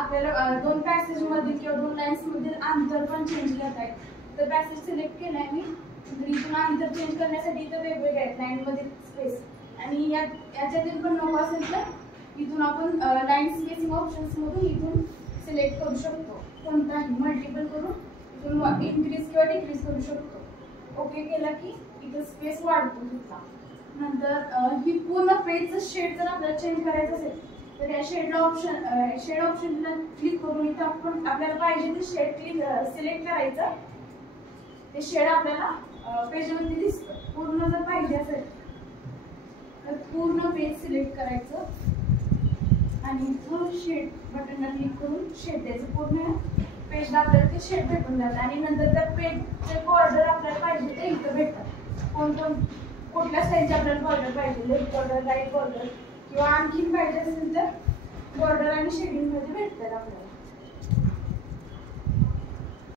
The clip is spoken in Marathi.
आपल्याला दोन पॅसेज मधील किंवा दोन लाईन्स मधील अंतर पण चेंज करता येईल. तर पॅसेज सिलेक्ट केलाय मी, इथून अंतर चेंज करण्यासाठी इथं वेगवेगळे आहेत लाईन मधील स्पेस, आणि याच्यातील पण नको असेल तर इथून आपण लाईन स्पेसिंग ऑप्शन्स मधून इथून सिलेक्ट करू शकतो, कोणताही मल्टिपल करून इथून इन्क्रीज किंवा डिक्रीज करू शकतो. ओके केला की इथं स्पेस वाढतो तिथला. नंतर ही पूर्ण पेजचं शेड जर आपल्याला चेंज करायचं असेल तर या शेड ऑप्शनला क्लिक करून इथं आपण आपल्याला पाहिजे ते शेड सिलेक्ट करायचं. ते शेड आपल्याला पेजवरती दिसतं. पूर्ण जर पाहिजे असेल तर पूर्ण पेज सिलेक्ट करायचं आणि इथून शेड बटनला क्लिक करून शेड द्यायचं. पूर्ण पेजला आपल्याला ते शेड भेटून जातं आणि नंतर त्या पेजचे बॉर्डर आपल्याला पाहिजे ते इथं भेटतात. कुठल्या साईजचे आपल्याला बॉर्डर पाहिजे, लेफ्ट बॉर्डर, राईट बॉर्डर किंवा आणखीन पाहिजे असेल तर बॉर्डर आणि शेडिंग मध्ये भेटतात आपल्याला.